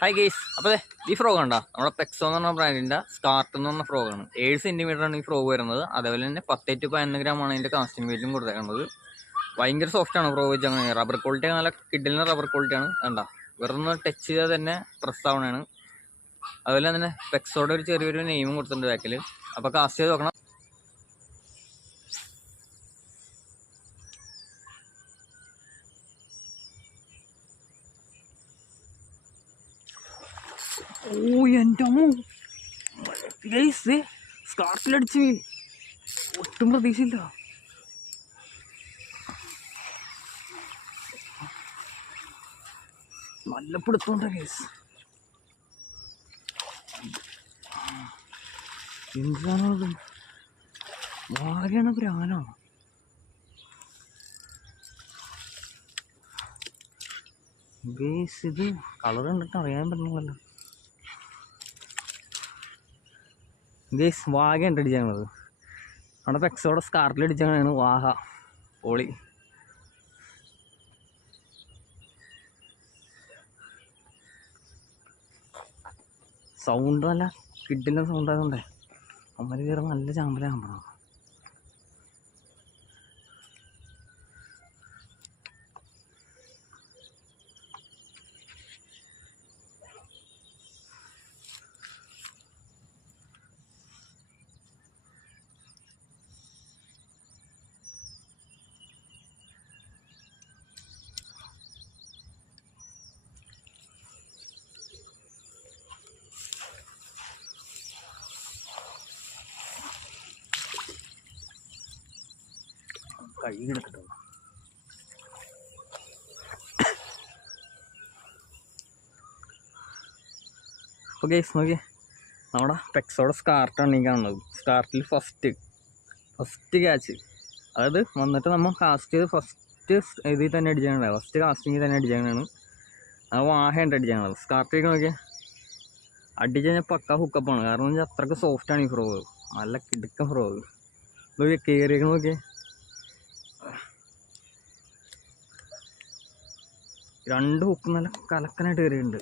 Hi guys, അപ്പോൾ ഈ frog ഉണ്ടോ നമ്മുടെ പെക്സോ എന്ന് പറഞ്ഞ ബ്രാൻഡിൻ്റെ സ്കാർട്ട് എന്ന് പറഞ്ഞ ഫ്രോഗാണ്. 7 സെൻറ്റിമീറ്ററാണ് ഈ ഫ്രോഗ് വരുന്നത്. അതേപോലെ തന്നെ 10 to 11 ഗ്രാമാണ് അതിൻ്റെ കാസ്റ്റിംഗ് വെയിറ്റും കൊടുത്തേക്കുന്നത്. ഭയങ്കര സോഫ്റ്റാണ് ഫ്രോഗ് വെച്ച്. അങ്ങനെ റബ്ബർ ക്വാളിറ്റി നല്ല കിഡിലിന് റബ്ബർ ക്വാളിറ്റിയാണ്. വേണ്ട വെറുതെ ടച്ച് ചെയ്താൽ തന്നെ പ്രസ് ആവണതാണ്. അതുപോലെ തന്നെ പെക്സോയുടെ ഒരു ചെറിയൊരു നെയിമും കൊടുത്തിട്ടുണ്ട് ബാക്കിൽ. അപ്പോൾ കാസ്റ്റ് ചെയ്ത് നോക്കണം. ഓ എൻ്റെ അമ്മോ ഗൈസ്, സ്കാർട്ടിലടിച്ച് ഒട്ടും പ്രതീക്ഷയില്ല. നല്ല പിടുത്തമുണ്ട് ഗൈസ്. എന്താണത്? വാഴയാണ് ഗ്രാനോ? ഗൈസ്, ഇത് കളർ കണ്ടിട്ട് അറിയാൻ പറ്റുന്നില്ലല്ലോ. ഗൈസ്, വാഗയാണ് അടിച്ചാണത്. നമ്മുടെ പെക്സോടെ സ്കാർട്ടിൽ അടിച്ചാണ് വാഹ ഓളി. സൗണ്ട് നല്ല കിഡിലെ സൗണ്ട് ആയതുകൊണ്ടേ അമ്മ കയറി നല്ല ചാമ്പലാകുമ്പോഴാണ്. കൈ എടുത്തിട്ടുള്ളൂ. അപ്പോൾ ഗൈസ് നോക്കിയേ, നമ്മുടെ പെക്സോടെ സ്കാർട്ടാണ് ഈ കാണുന്നത്. സ്കാർട്ടിൽ ഫസ്റ്റ് ക്യാച്ച്, അതായത് വന്നിട്ട് നമ്മൾ കാസ്റ്റ് ചെയ്ത് ഫസ്റ്റ് ഇതിൽ തന്നെ അടിച്ചാണ്, ഫസ്റ്റ് കാസ്റ്റിങ്ങിൽ തന്നെ അടിച്ചാണ്. അത് വാഹയുണ്ട് അടിച്ചാണത്. സ്കാർട്ടിലേക്ക് നോക്കിയാൽ അടിച്ച് കഴിഞ്ഞാൽ പക്ക ഹുക്കപ്പാണ്. കാരണം എന്ന് വെച്ചാൽ അത്രയ്ക്ക് സോഫ്റ്റാണ് ഈ ഫ്രോഗ്. നല്ല കിടുക്കൻ ഫ്രോഗ്. നോക്കിയാൽ കയറിയൊക്കെ നോക്കിയാൽ 2 ഹുക്ക് നല്ല കലക്കനായിട്ട് കയറിയിട്ടുണ്ട്.